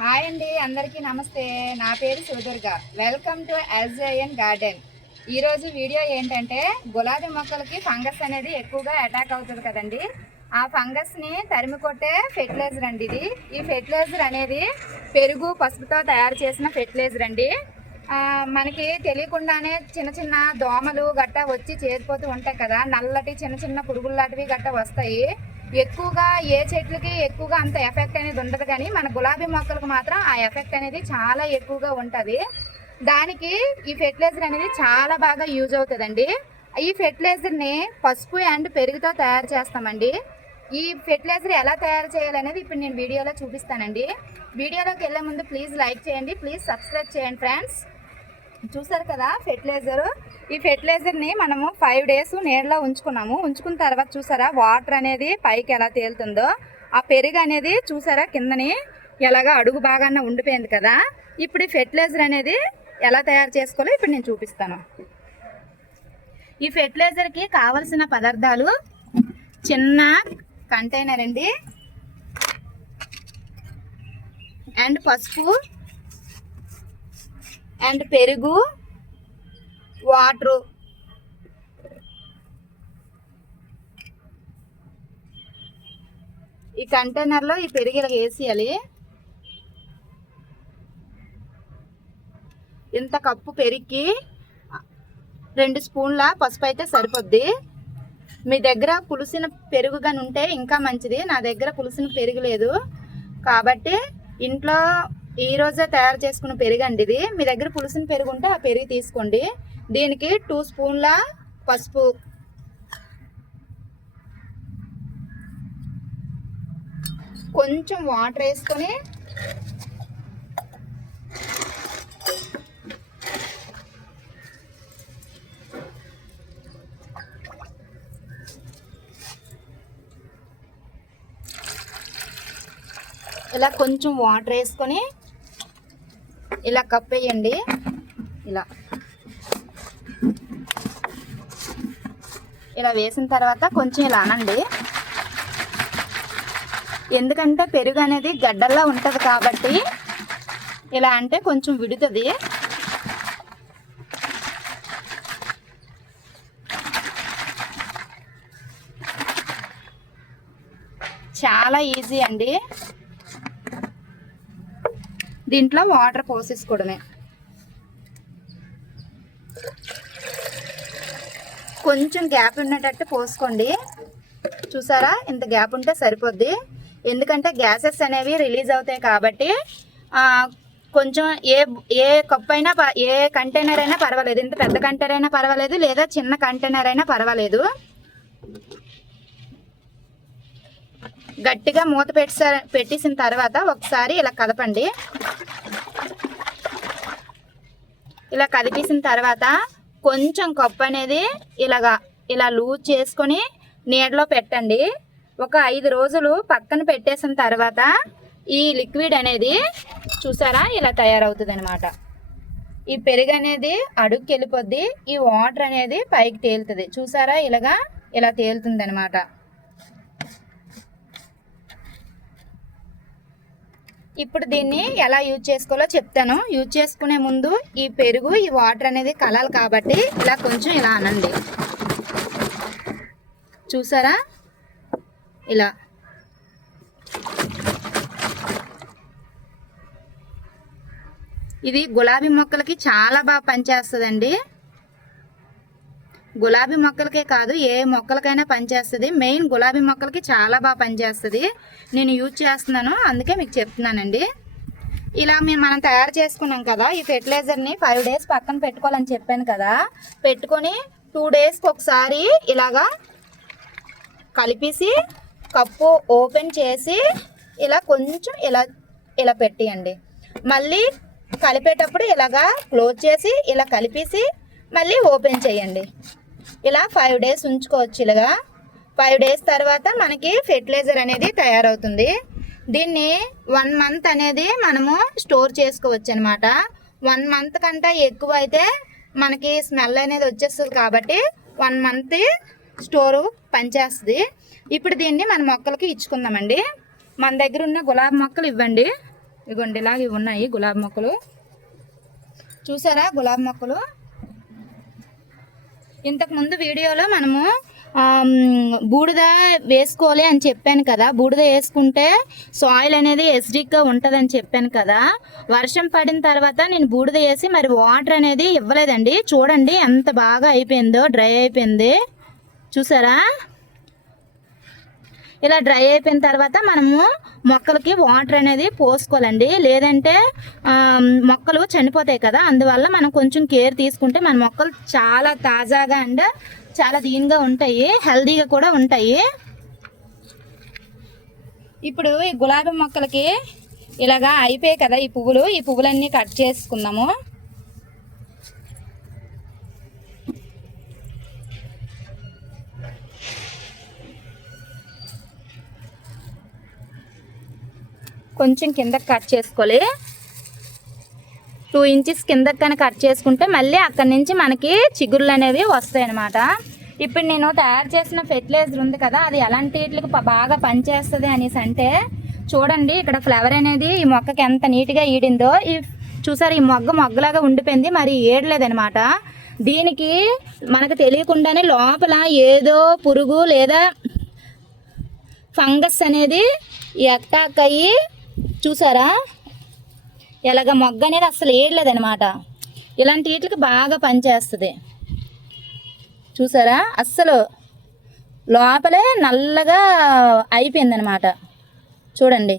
Hi అండి అందరికీ నమస్తే. నా పేరు Sudurga welcome to S I N garden ఈరోజు వీడియో ఏంటంటే గులాబీ మొక్కలకి ఫంగస్ అనేది ఎక్కువగా అటాక్ అవుతుంది కదండి. ఆ ఫంగస్ని తరిమి కొట్టే ఫెర్టిలైజర్ అండి ఇది. ఈ ఫెర్టిలైజర్ అనేది పెరుగు పసుపుతో తయారు చేసిన ఫెర్టిలైజర్ అండి. మనకి తెలియకుండానే చిన్న చిన్న దోమలు గట్ట వచ్చి చేరిపోతూ ఉంటాయి కదా. నల్లటి చిన్న చిన్న పురుగులు లాంటివి గట్ట వస్తాయి. ఎక్కువగా ఏ చెట్లకి ఎక్కువగా అంత ఎఫెక్ట్ అనేది ఉండదు కానీ మన గులాబీ మొక్కలకు మాత్రం ఆ ఎఫెక్ట్ అనేది చాలా ఎక్కువగా ఉంటుంది. దానికి ఈ ఫెర్టిలైజర్ అనేది చాలా బాగా యూజ్ అవుతుందండి. ఈ ఫెర్టిలైజర్ని పసుపు అండ్ పెరుగుతో తయారు చేస్తామండి. ఈ ఫెర్టిలైజర్ ఎలా తయారు చేయాలనేది ఇప్పుడు నేను వీడియోలో చూపిస్తానండి. వీడియోలోకి వెళ్ళే ముందు ప్లీజ్ లైక్ చేయండి ప్లీజ్ సబ్స్క్రైబ్ చేయండి ఫ్రెండ్స్. చూసారు కదా ఫెర్టిలైజర్ ఈ ఫెర్టిలైజర్ని మనము ఫైవ్ డేస్ నీడలో ఉంచుకున్నాము. ఉంచుకున్న తర్వాత చూసారా వాటర్ అనేది పైకి ఎలా తేలుతుందో ఆ పెరుగు అనేది చూసారా కిందని ఎలాగ అడుగు బాగానే ఉండిపోయింది కదా. ఇప్పుడు ఈ ఫెర్టిలైజర్ అనేది ఎలా తయారు చేసుకోవాలో ఇప్పుడు నేను చూపిస్తాను. ఈ ఫెర్టిలైజర్కి కావలసిన పదార్థాలు చిన్న కంటైనర్ అండి. అండ్ పసుపు అండ్ పెరుగు వాటరు. ఈ కంటైనర్లో ఈ పెరుగు ఇలా వేసేయాలి. ఇంత కప్పు పెరిగి రెండు స్పూన్ల పసుపు అయితే సరిపోద్ది. మీ దగ్గర పులిసిన పెరుగు కానీ ఉంటే ఇంకా మంచిది. నా దగ్గర పులిసిన పెరుగు లేదు. కాబట్టి ఇంట్లో ఈ రోజే తయారు చేసుకున్న పెరుగు అండి ఇది. మీ దగ్గర పులిసిన పెరుగు ఉంటే ఆ పెరుగు తీసుకోండి. దీనికి టూ స్పూన్ల పసుపు. కొంచెం వాటర్ వేసుకొని ఇలా కొంచెం వాటర్ వేసుకొని ఇలా కప్పేయండి. ఇలా. ఇలా వేసిన తర్వాత కొంచెం ఇలా అనండి. ఎందుకంటే పెరుగు అనేది గడ్డల్లో ఉంటుంది కాబట్టి ఇలా అంటే కొంచెం విడుతుంది. చాలా ఈజీ అండి. దీంట్లో వాటర్ పోసేసుకోవడమే కొంచెం గ్యాప్ ఉండేటట్టు పోసుకోండి. చూసారా? ఇంత గ్యాప్ ఉంటే సరిపోద్ది. ఎందుకంటే గ్యాసెస్ అనేవి రిలీజ్ అవుతాయి కాబట్టి కొంచెం ఏ ఏ కప్ అయినా ప- ఏ కంటైనర్ అయినా పర్వాలేదు. ఇంత పెద్ద కంటైనర్ అయినా పర్వాలేదు లేదా చిన్న కంటైనర్ అయినా పర్వాలేదు. గట్టిగా మూత పెట్టేసా పెట్టేసిన తర్వాత ఒకసారి ఇలా కదపండి. ఇలా కదిపేసిన తర్వాత కొంచెం కప్పు అనేది ఇలాగా ఇలా లూజ్ చేసుకొని నీడలో పెట్టండి. ఒక ఐదు రోజులు పక్కన పెట్టేసిన తర్వాత ఈ లిక్విడ్ అనేది చూసారా ఇలా తయారవుతుంది అనమాట ఈ పెరుగు అనేది అడుగుకి వెళ్ళిపోద్ది ఈ వాటర్ అనేది పైకి తేలుతుంది. చూసారా ఇలాగా ఇలా తేలుతుంది అనమాట ఇప్పుడు దీన్ని ఎలా యూజ్ చేసుకోవాలో చెప్తాను. యూజ్ చేసుకునే ముందు ఈ పెరుగు ఈ వాటర్ అనేది కలాలి కాబట్టి ఇలా కొంచెం ఇలా అనండి. చూసారా? ఇలా. ఇది గులాబీ మొక్కలకి చాలా బాగా పనిచేస్తుందండి. గులాబీ మొక్కలకే కాదు ఏ మొక్కలకైనా పనిచేస్తుంది. మెయిన్ గులాబీ మొక్కలకి చాలా బాగా పనిచేస్తుంది. నేను యూజ్ చేస్తున్నాను అందుకే మీకు చెప్తున్నానండి. ఇలా మేము మనం తయారు చేసుకున్నాం కదా ఈ ఫెర్టిలైజర్ని ఫైవ్ డేస్ పక్కన పెట్టుకోవాలని చెప్పాను కదా పెట్టుకొని టూ డేస్కి ఒకసారి ఇలాగా కలిపేసి కప్పు ఓపెన్ చేసి ఇలా కొంచెం ఇలా ఇలా పెట్టేయండి. మళ్ళీ కలిపేటప్పుడు ఇలాగా క్లోజ్ చేసి ఇలా కలిపేసి మళ్ళీ ఓపెన్ చేయండి. ఇలా ఫైవ్ డేస్ ఉంచుకోవచ్చు ఇలాగా. ఫైవ్ డేస్ తర్వాత మనకి ఫెర్టిలైజర్ అనేది తయారవుతుంది. దీన్ని వన్ మంత్ అనేది మనము స్టోర్ చేసుకోవచ్చు అనమాట వన్ మంత్ కంటే ఎక్కువ అయితే మనకి స్మెల్ అనేది వచ్చేస్తుంది కాబట్టి వన్ మంత్ స్టోరు పనిచేస్తుంది. ఇప్పుడు దీన్ని మన మొక్కలకి ఇచ్చుకుందామండి. మన దగ్గర ఉన్న గులాబీ మొక్కలు ఇవ్వండి. ఇగోండి ఇలాగ ఇవి ఉన్నాయి గులాబీ మొక్కలు. చూసారా గులాబీ మొక్కలు? ఇంతకు ముందు వీడియోలో మనము బూడిద వేసుకోవాలి అని చెప్పాను కదా. బూడిద వేసుకుంటే సాయిల్ అనేది ఎసిడిక్గా ఉంటుందని చెప్పాను కదా. వర్షం పడిన తర్వాత నేను బూడిద వేసి మరి వాటర్ అనేది ఇవ్వలేదండి. చూడండి ఎంత బాగా అయిపోయిందో డ్రై అయిపోయింది. చూసారా? ఇలా డ్రై అయిపోయిన తర్వాత మనము మొక్కలకి వాటర్ అనేది పోసుకోవాలండి. లేదంటే మొక్కలు చనిపోతాయి కదా అందువల్ల మనం కొంచెం కేర్ తీసుకుంటే మన మొక్కలు చాలా తాజాగా అండ్ చాలా దీనిగా ఉంటాయి హెల్దీగా కూడా ఉంటాయి. ఇప్పుడు ఈ గులాబీ మొక్కలకి ఇలాగా అయిపోయాయి కదా ఈ పువ్వులు. ఈ పువ్వులన్నీ కట్ చేసుకుందాము. కొంచెం కిందకి కట్ చేసుకోవాలి. టూ ఇంచెస్ కిందకి కానీ కట్ చేసుకుంటే మళ్ళీ అక్కడి నుంచి మనకి చిగురులు అనేవి వస్తాయి అన్నమాట ఇప్పుడు నేను తయారు చేసిన ఫెర్టిలైజర్ ఉంది కదా అది ఎలాంటి వీటికి బాగా పనిచేస్తుంది అనేసి అంటే చూడండి ఇక్కడ ఫ్లవర్ అనేది ఈ మొక్కకి ఎంత నీట్గా ఈడిందో. ఈ చూసారు ఈ మొగ్గ మొగ్గలాగా ఉండిపోయింది మరి ఏడలేదనమాట దీనికి మనకు తెలియకుండానే లోపల ఏదో పురుగు లేదా ఫంగస్ అనేది ఎట్టాక్ అయ్యి చూసారా? ఎలాగ మొగ్గ అనేది అసలు ఏడలేదనమాట ఇలాంటి వీటికి బాగా పనిచేస్తుంది చూసారా? అస్సలు లోపలే నల్లగా అయిపోయిందనమాట చూడండి.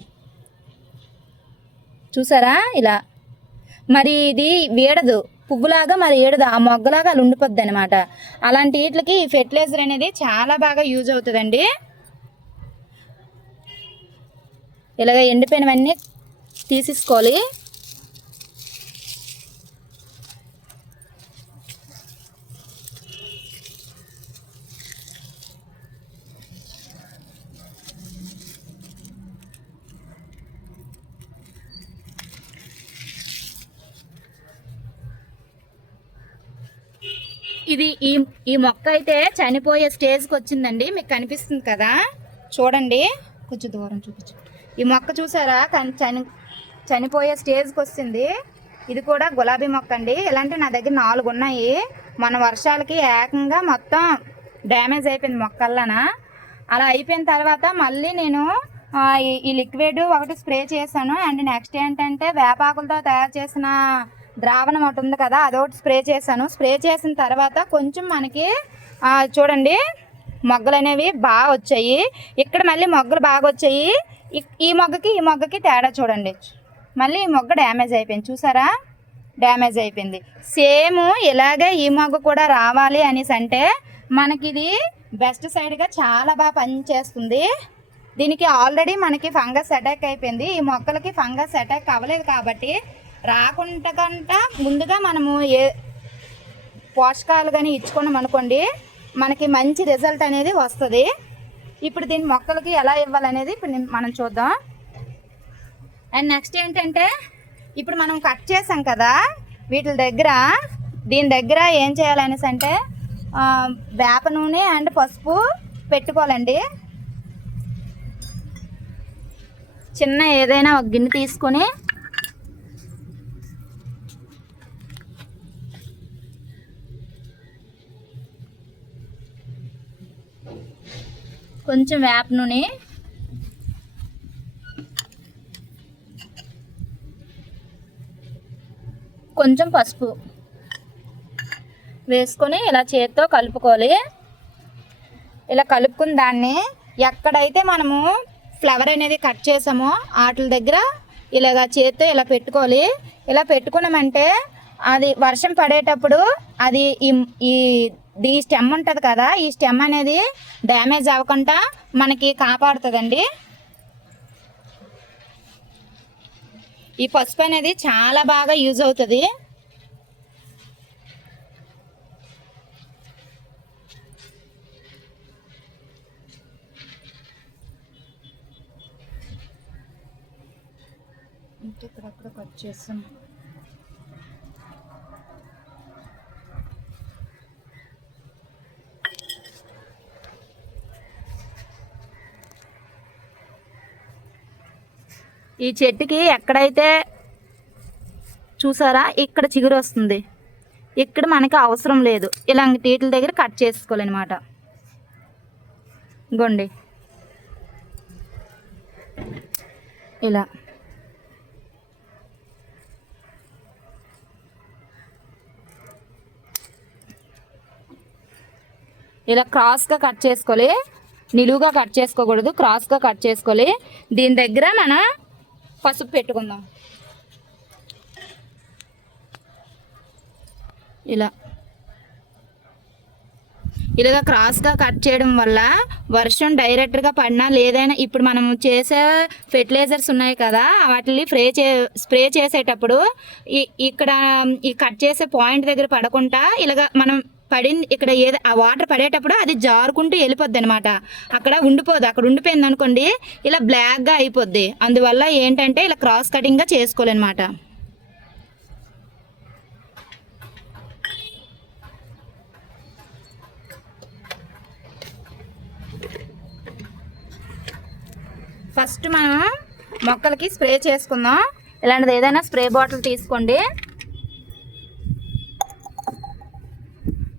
చూసారా? ఇలా. మరి ఇది వీడదు. పువ్వులాగా మరి ఏడదు. ఆ మొగ్గలాగా అలా ఉండిపోద్ది అనమాట అలాంటి వీటికి ఈ ఫెర్టిలైజర్ అనేది చాలా బాగా యూజ్ అవుతుందండి. ఇలాగ ఎండిపోయినవన్నీ తీసేసుకోవాలి. ఇది ఈ ఈ మొక్క అయితే చనిపోయే స్టేజ్కి వచ్చిందండి. మీకు కనిపిస్తుంది కదా? చూడండి. కొంచెం దూరం చూపించండి ఈ మొక్క చూసారా? కానీ చని చనిపోయే స్టేజ్కి వస్తుంది. ఇది కూడా గులాబీ మొక్క అండి. ఇలాంటివి నా దగ్గర నాలుగు ఉన్నాయి. మన వర్షాలకి ఏకంగా మొత్తం డ్యామేజ్ అయిపోయింది మొక్కల్లోన. అలా అయిపోయిన తర్వాత మళ్ళీ నేను ఈ- లిక్విడ్ ఒకటి స్ప్రే చేశాను. అండ్ నెక్స్ట్ ఏంటంటే వేపాకులతో తయారు చేసిన ద్రావణం ఒకటి ఉంది కదా అదొకటి స్ప్రే చేశాను. స్ప్రే చేసిన తర్వాత కొంచెం మనకి చూడండి మొగ్గలు అనేవి బాగా వచ్చాయి. ఇక్కడ మళ్ళీ మొగ్గలు బాగా వచ్చాయి. ఈ మొగ్గకి ఈ మొగ్గకి తేడా చూడండి. మళ్ళీ ఈ మొగ్గ డ్యామేజ్ అయిపోయింది. చూసారా? డ్యామేజ్ అయిపోయింది. సేమ్ ఇలాగే ఈ మొగ్గ కూడా రావాలి అనేసి అంటే మనకి ఇది బెస్ట్ సైడ్గా చాలా బాగా పనిచేస్తుంది. దీనికి ఆల్రెడీ మనకి ఫంగస్ అటాక్ అయిపోయింది. ఈ మొక్కలకి ఫంగస్ అటాక్ అవ్వలేదు కాబట్టి రాకుండా కంట ముందుగా మనము ఏ పోషకాలు కానీ ఇచ్చుకున్నాం అనుకోండి మనకి మంచి రిజల్ట్ అనేది వస్తుంది. ఇప్పుడు దీని మొక్కలకి ఎలా ఇవ్వాలనేది ఇప్పుడు మనం చూద్దాం. అండ్ నెక్స్ట్ ఏంటంటే ఇప్పుడు మనం కట్ చేసాం కదా వీటి దగ్గర దీని దగ్గర ఏం చేయాలనేసి అంటే వేప నూనె అండ్ పసుపు పెట్టుకోవాలండి. చిన్న ఏదైనా ఒక గిన్నె తీసుకొని కొంచెం వేప నూనె. కొంచెం పసుపు వేసుకొని ఇలా చేతితో కలుపుకోవాలి. ఇలా కలుపుకున్న దాన్ని ఎక్కడైతే మనము ఫ్లవర్ అనేది కట్ చేసామో వాటి దగ్గర ఇలాగ చేత్తో ఇలా పెట్టుకోవాలి. ఇలా పెట్టుకున్నామంటే అది వర్షం పడేటప్పుడు అది ఈ ఈ స్టెమ్ ఉంటుంది కదా ఈ స్టెమ్ అనేది డ్యామేజ్ అవ్వకుండా మనకి కాపాడుతుందండి. ఈ పసుపు అనేది చాలా బాగా యూజ్ అవుతుంది. ఇక్కడ కట్ చేస్తాం. ఈ చెట్టుకి ఎక్కడైతే చూసారా ఇక్కడ చిగురు వస్తుంది. ఇక్కడ మనకి అవసరం లేదు. ఇలా టీట్ల దగ్గర కట్ చేసుకోవాలన్నమాట. గొండి ఇలా. ఇలా క్రాస్గా కట్ చేసుకోవాలి. నిలువుగా కట్ చేసుకోకూడదు. క్రాస్గా కట్ చేసుకోవాలి. దీని దగ్గర మన పసుపు పెట్టుకుందాం. ఇలా. ఇలాగ క్రాస్గా కట్ చేయడం వల్ల వర్షం డైరెక్ట్గా పడినా లేదైనా ఇప్పుడు మనం చేసే ఫెర్టిలైజర్స్ ఉన్నాయి కదా వాటిని స్ప్రే చే స్ప్రే చేసేటప్పుడు ఇక్కడ ఈ కట్ చేసే పాయింట్ దగ్గర పడకుండా ఇలాగ మనం పడింది ఇక్కడ ఏదో ఆ వాటర్ పడేటప్పుడు అది జారుకుంటూ వెళ్ళిపోద్ది అనమాట అక్కడ ఉండిపోదు. అక్కడ ఉండిపోయింది అనుకోండి ఇలా బ్లాక్గా అయిపోద్ది. అందువల్ల ఏంటంటే ఇలా క్రాస్ కటింగ్గా చేసుకోవాలన్నమాట. ఫస్ట్ మనం మొక్కలకి స్ప్రే చేసుకుందాం. ఇలాంటిది ఏదైనా స్ప్రే బాటిల్ తీసుకోండి.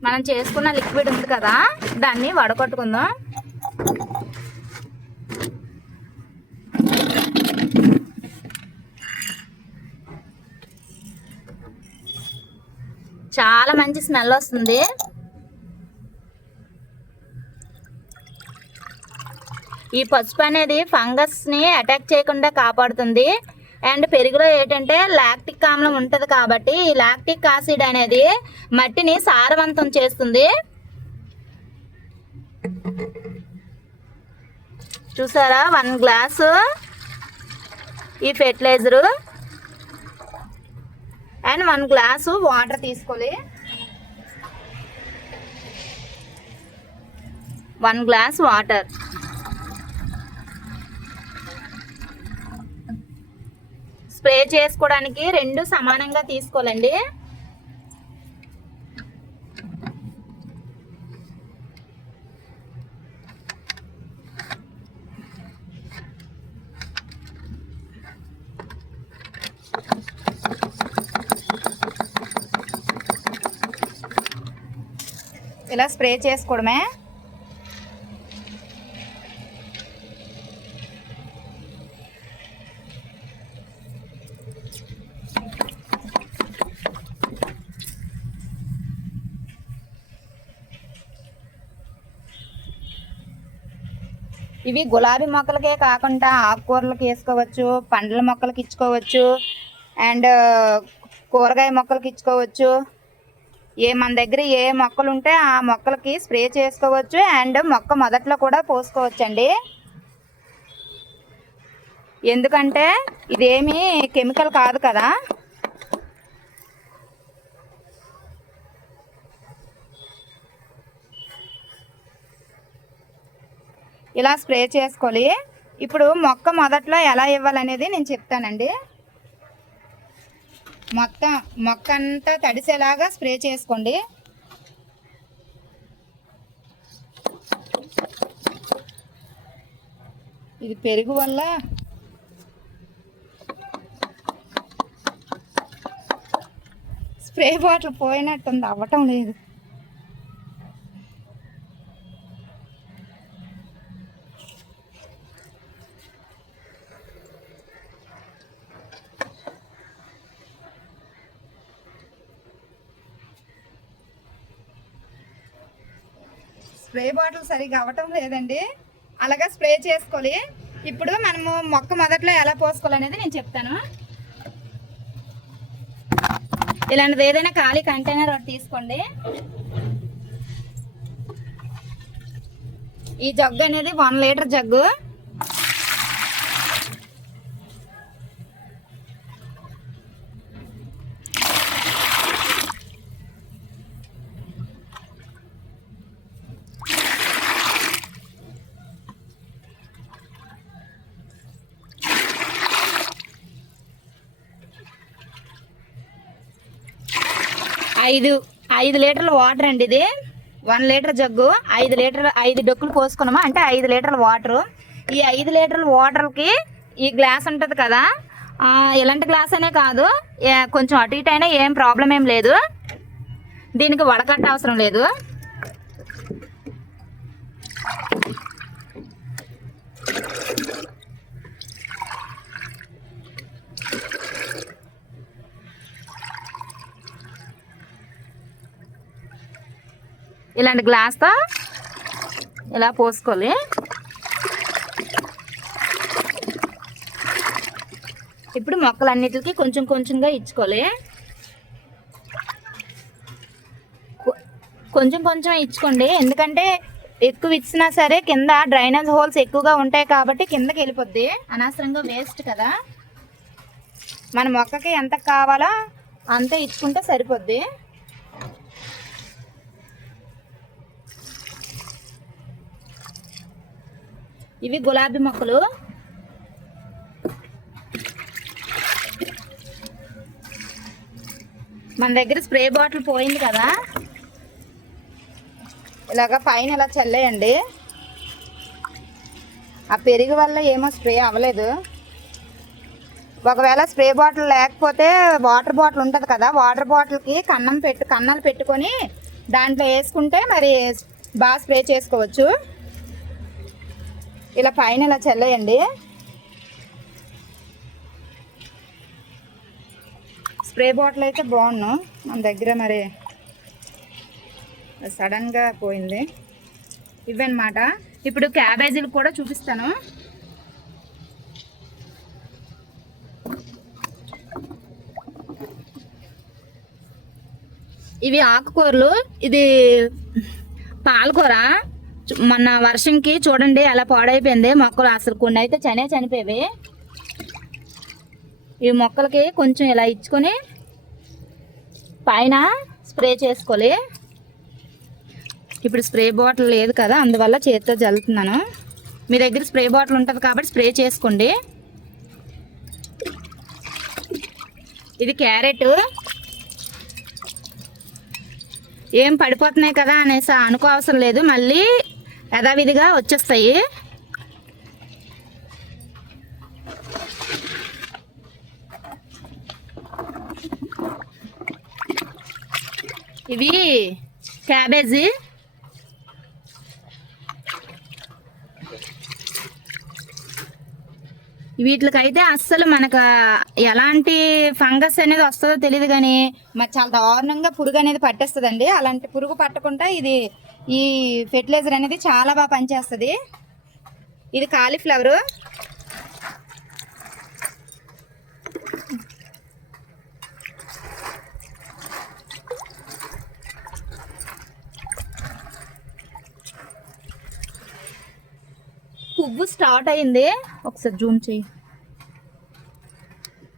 మనం చేసుకున్న లిక్విడ్ ఉంది కదా దాన్ని వడగొట్టుకుందాం చాలా మంచి స్మెల్ వస్తుంది. ఈ పసుపు అనేది ఫంగస్ని అటాక్ చేయకుండా కాపాడుతుంది. అండ్ పెరుగులో ఏంటంటే లాక్టిక్ ఆమ్లం ఉంటుంది కాబట్టి ఈ లాక్టిక్ ఆసిడ్ అనేది మట్టిని సారవంతం చేస్తుంది. చూసారా? వన్ గ్లాసు ఈ fertiliser. And one glass water తీసుకోవాలి వన్ గ్లాస్ వాటర్. స్ప్రే చేసుకోవడానికి రెండు సమానంగా తీసుకోవాలండి. ఇలా స్ప్రే చేసుకోవడమే. ఇవి గులాబీ మొక్కలకే కాకుండా ఆకుకూరలకు వేసుకోవచ్చు పండ్ల మొక్కలకి ఇచ్చుకోవచ్చు అండ్ కూరగాయ మొక్కలకి ఇచ్చుకోవచ్చు. ఏ మన దగ్గర ఏ మొక్కలు ఉంటే ఆ మొక్కలకి స్ప్రే చేసుకోవచ్చు అండ్ మొక్క మొదట్లో కూడా పోసుకోవచ్చు అండి ఎందుకంటే ఇదేమీ కెమికల్ కాదు కదా. ఇలా స్ప్రే చేసుకోవాలి. ఇప్పుడు మొక్క మొదట్లో ఎలా ఇవ్వాలనేది నేను చెప్తానండి. మొత్తం మొక్క అంతా తడిసేలాగా స్ప్రే చేసుకోండి. ఇది పెరుగు వల్ల స్ప్రే బాటిల్ పోయినట్టుంది అవ్వటం లేదు. స్ప్రే సరిగా అవ్వటం లేదండి. అలాగా స్ప్రే చేసుకోవాలి. ఇప్పుడు మనము మొక్క మొదట్లో ఎలా పోసుకోవాలనేది నేను చెప్తాను. ఇలాంటిది ఏదైనా ఖాళీ కంటైనర్ ఒకటి తీసుకోండి. ఈ జగ్గు అనేది వన్ లీటర్ జగ్గు ఐదు ఐదు లీటర్ల వాటర్ అండి ఇది. వన్ లీటర్ జగ్గు ఐదు లీటర్ ఐదు డొక్కులు పోసుకున్నామా? అంటే ఐదు లీటర్ల వాటర్. ఈ ఐదు లీటర్ల వాటర్కి ఈ గ్లాస్ ఉంటుంది కదా ఇలాంటి గ్లాస్ అనే కాదు. ఏ- కొంచెం అటు ఇటు అయినా ఏం ప్రాబ్లం ఏం లేదు. దీనికి వడకట్ట అవసరం లేదు. ఇలాంటి గ్లాస్తో ఇలా పోసుకోవాలి. ఇప్పుడు మొక్కలన్నిటికి కొంచెం కొంచెంగా ఇచ్చుకోవాలి. కొంచెం కొంచెం ఇచ్చుకోండి. ఎందుకంటే ఎక్కువ ఇచ్చినా సరే కింద డ్రైనేజ్ హోల్స్ ఎక్కువగా ఉంటాయి కాబట్టి కిందకి వెళ్ళిపోద్ది. అనవసరంగా వేస్ట్ కదా. మన మొక్కకి ఎంత కావాలో అంతే ఇచ్చుకుంటే సరిపోద్ది. ఇవి గులాబీ మొక్కలు. మన దగ్గర స్ప్రే బాటిల్ పోయింది కదా. ఇలాగ పైన ఇలా చల్లేయండి. ఆ పెరుగు వల్ల ఏమో స్ప్రే అవ్వలేదు. ఒకవేళ స్ప్రే బాటిల్ లేకపోతే వాటర్ బాటిల్ ఉంటుంది కదా వాటర్ బాటిల్కి కన్నం పెట్టు కన్నాలు పెట్టుకొని దాంట్లో వేసుకుంటే మరి బాగా స్ప్రే చేసుకోవచ్చు. ఇలా పైన ఇలా చల్లేయండి. స్ప్రే బాటిల్ అయితే బాగున్నాను మన దగ్గర మరి సడన్గా పోయింది. ఇవన్నమాట ఇప్పుడు క్యాబేజీలు కూడా చూపిస్తాను. ఇవి ఆకుకూరలు. ఇది పాలకూర. మొన్న వర్షంకి చూడండి అలా పాడైపోయింది. మొక్కలు అసలు కొన్ని అయితే చనే చనిపోయేవి. ఈ మొక్కలకి కొంచెం ఇలా ఇచ్చుకొని పైన స్ప్రే చేసుకోవాలి. ఇప్పుడు స్ప్రే బాటిల్ లేదు కదా అందువల్ల చేతితో జల్లుతున్నాను. మీ దగ్గర స్ప్రే బాటిల్ ఉంటుంది కాబట్టి స్ప్రే చేసుకోండి. ఇది క్యారెట్. ఏం పడిపోతున్నాయి కదా అనేసి అనుకో అవసరం లేదు. మళ్ళీ యథావిధిగా వచ్చేస్తాయి. ఇవి క్యాబేజీ. వీటికైతే అస్సలు మనకు ఎలాంటి ఫంగస్ అనేది వస్తుందో తెలియదు కానీ మరి చాలా దారుణంగా పురుగు అనేది పట్టేస్తుందండి. అలాంటి పురుగు పట్టకుండా ఇది ఈ ఫెర్టిలైజర్ అనేది చాలా బాగా పనిచేస్తుంది. ఇది కాలీఫ్లవరు. పువ్వు స్టార్ట్ అయింది. ఒకసారి జూమ్ చేయి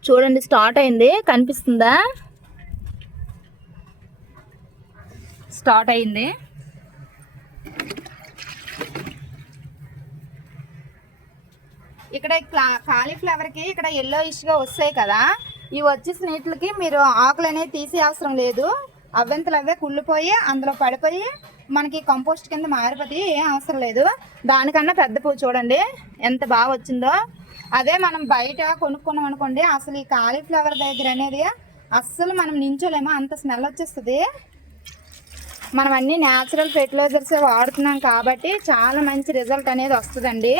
చూడండి స్టార్ట్ అయింది. కనిపిస్తుందా? స్టార్ట్ అయింది. ఇక్కడ కాలీఫ్లవర్కి ఇక్కడ ఎల్లో గా వస్తాయి కదా. ఇవి వచ్చేసిన నీటికి మీరు ఆకులు అనేవి తీసే అవసరం లేదు. అవ్వెంతలు అవే కుళ్ళిపోయి అందులో పడిపోయి మనకి కంపోస్ట్ కింద మారిపోతే ఏం అవసరం లేదు. దానికన్నా పెద్ద పువ్వు చూడండి ఎంత బాగా వచ్చిందో. అదే మనం బయట కొనుక్కున్నాం అనుకోండి అసలు ఈ కాలీఫ్లవర్ దగ్గర అనేది అస్సలు మనం నించోలేమో అంత స్మెల్ వచ్చేస్తుంది. మనం అన్ని న్యాచురల్ ఫెర్టిలైజర్సే వాడుతున్నాం కాబట్టి చాలా మంచి రిజల్ట్ అనేది వస్తుందండి.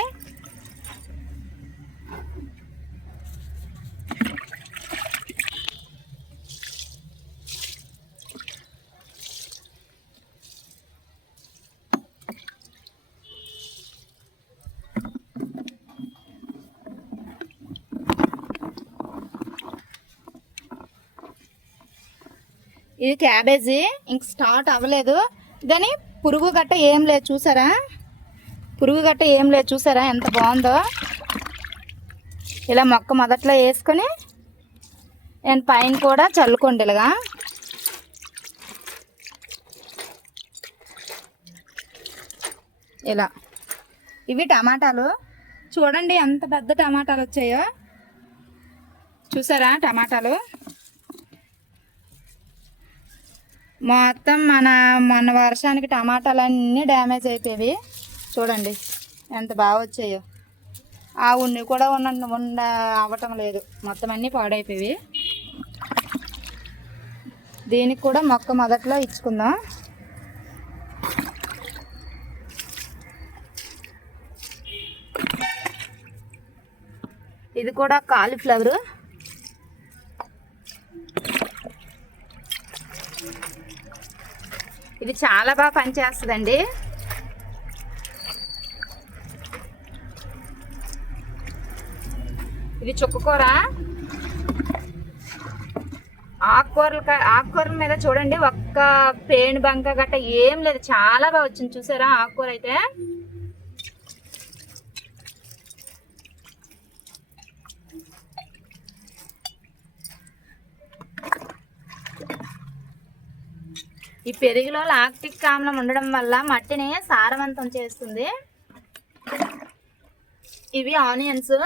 ఇది క్యాబేజీ. ఇంక స్టార్ట్ అవ్వలేదు. కానీ పురుగు గట్ట ఏం లేదు చూసారా? పురుగు గట్ట ఏం లేదు చూసారా? ఎంత బాగుందో. ఇలా మొక్క మొదట్లో వేసుకొని నేను పైన కూడా చల్లుకోండి ఇలాగా. ఇలా. ఇవి టమాటాలు. చూడండి ఎంత పెద్ద టమాటాలు వచ్చాయో. చూసారా టమాటాలు? మొత్తం మన మన వర్షానికి టమాటాలన్నీ డ్యామేజ్ అయిపోయి చూడండి ఎంత బాగా వచ్చాయో. ఆ ఉన్ని కూడా ఉన్న ఉండ అవ్వటం లేదు. మొత్తం అన్నీ పాడైపోయి దీనికి కూడా మొక్క మొదట్లో ఇచ్చుకుందాం. ఇది కూడా కాలీఫ్లవర్. ఇది చాలా బాగా పనిచేస్తుందండి. ఇది చుక్కకూర. ఆకుకూరలు ఆకుకూరల మీద చూడండి ఒక్క పేణి బంక గట్ట ఏం లేదు. చాలా బాగా వచ్చింది. చూసారా? ఆకుకూర అయితే. ఈ పెరుగులో లాక్టిక్ ఆమ్లం ఉండడం వల్ల మట్టిని సారవంతం చేస్తుంది. ఇవి ఆనియన్స్.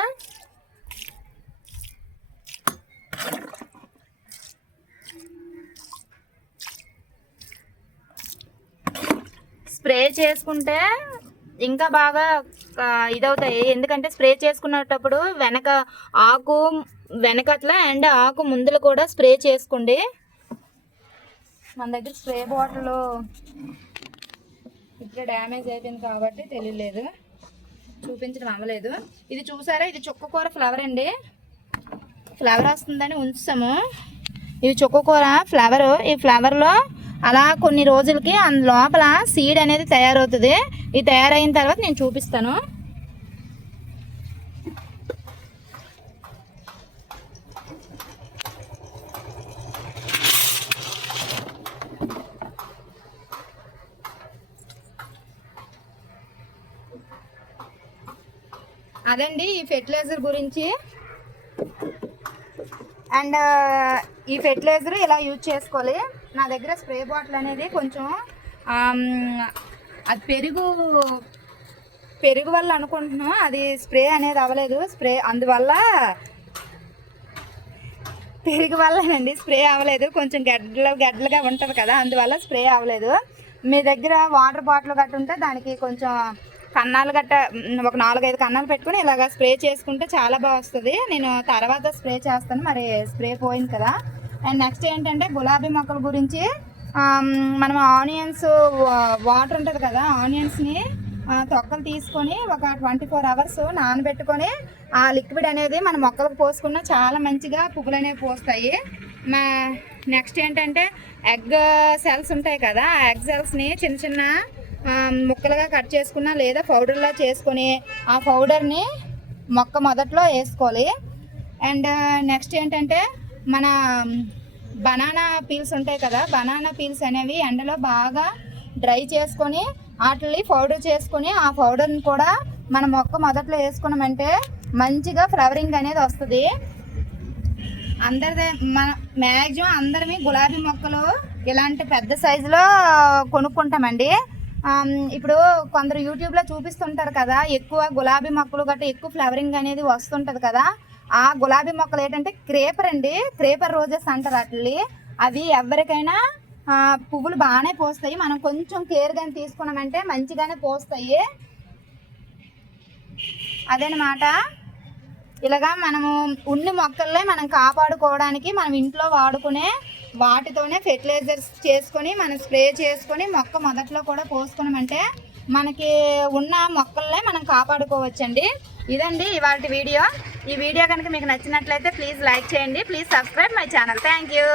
స్ప్రే చేసుకుంటే ఇంకా బాగా ఇదవుతాయి. ఎందుకంటే స్ప్రే చేసుకునేటప్పుడు వెనక ఆకు వెనకట్ల అండ్ ఆకు ముందులు కూడా స్ప్రే చేసుకోండి. మన దగ్గర స్ప్రే బాటిల్ ఇప్పుడే డ్యామేజ్ అయిపోయింది కాబట్టి తెలియలేదు. చూపించడం అవ్వలేదు. ఇది చూసారా? ఇది చుక్కకూర ఫ్లవర్ అండి. ఫ్లవర్ వస్తుందని ఉంచుతాము ఇది చుక్కకూర ఫ్లవర్. ఈ ఫ్లవర్లో అలా కొన్ని రోజులకి అందు లోపల సీడ్ అనేది తయారవుతుంది. ఇది తయారైన తర్వాత నేను చూపిస్తాను. అదండి ఈ ఫెర్టిలైజర్ గురించి. అండ్ ఈ ఫెర్టిలైజర్ ఇలా యూజ్ చేసుకోవాలి? నా దగ్గర స్ప్రే బాటిల్ అనేది కొంచెం అది పెరుగు పెరుగు వల్ల అనుకుంటున్నాం అది స్ప్రే అనేది అవ్వలేదు. స్ప్రే అందువల్ల పెరుగు వల్లనండి స్ప్రే అవ్వలేదు. కొంచెం గడ్డలు గడ్డలుగా ఉంటుంది కదా అందువల్ల స్ప్రే అవ్వలేదు. మీ దగ్గర వాటర్ బాటిల్ గట్టు ఉంటే దానికి కొంచెం కన్నాలు గట్ట ఒక నాలుగైదు కన్నాలు పెట్టుకుని ఇలాగ స్ప్రే చేసుకుంటే చాలా బాగా వస్తుంది. నేను తర్వాత స్ప్రే చేస్తాను. మరి స్ప్రే పోయింది కదా. అండ్ నెక్స్ట్ ఏంటంటే గులాబీ మొక్కల గురించి మనం ఆనియన్స్ వాటర్ ఉంటుంది కదా ఆనియన్స్ని తొక్కలు తీసుకొని ఒక ట్వంటీ ఫోర్ అవర్స్ నానబెట్టుకొని ఆ లిక్విడ్ అనేది మన మొక్కలకు పోసుకున్న చాలా మంచిగా పువ్వులు అనేవి పోస్తాయి. మా నెక్స్ట్ ఏంటంటే ఎగ్ సెల్స్ ఉంటాయి కదా ఆ ఎగ్ సెల్స్ని చిన్న చిన్న ముక్కలుగా కట్ చేసుకున్నా లేదా పౌడర్లా చేసుకొని ఆ పౌడర్ని మొక్క మొదట్లో వేసుకోవాలి. అండ్ నెక్స్ట్ ఏంటంటే మన బనానా పీల్స్ ఉంటాయి కదా బనానా పీల్స్ అనేవి ఎండలో బాగా డ్రై చేసుకొని వాటిని పౌడర్ చేసుకొని ఆ పౌడర్ని కూడా మన మొక్క మొదట్లో వేసుకున్నామంటే మంచిగా ఫ్లవరింగ్ అనేది వస్తుంది. అందరిదే మన మ్యాక్సిమం అందరివి గులాబీ మొక్కలు ఇలాంటి పెద్ద సైజులో కొనుక్కుంటామండి. ఇప్పుడు కొందరు యూట్యూబ్లో చూపిస్తుంటారు కదా ఎక్కువ గులాబీ మొక్కలు గట్రా ఎక్కువ ఫ్లవరింగ్ అనేది వస్తుంటుంది కదా ఆ గులాబీ మొక్కలు ఏంటంటే క్రేపర్ అండి క్రేపర్ రోజెస్ అంటారు వాటిని అవి ఎవరికైనా పువ్వులు బాగానే పోస్తాయి. మనం కొంచెం కేర్ కానీ తీసుకున్నామంటే మంచిగానే పోస్తాయి. అదేనమాట. ఇలాగా మనము ఉన్ని మొక్కల్లే మనం కాపాడుకోవడానికి మనం ఇంట్లో వాడుకునే వాటితోనే ఫెర్టిలైజర్స్ చేసుకొని మనం స్ప్రే చేసుకొని మొక్క మొదట్లో కూడా పోసుకున్నామంటే మనకి ఉన్న మొక్కల్నే మనం కాపాడుకోవచ్చండి. ఇదండి ఇవాళ వీడియో. ఈ వీడియో కనుక మీకు నచ్చినట్లయితే ప్లీజ్ లైక్ చేయండి. Please subscribe my channel. Thank you.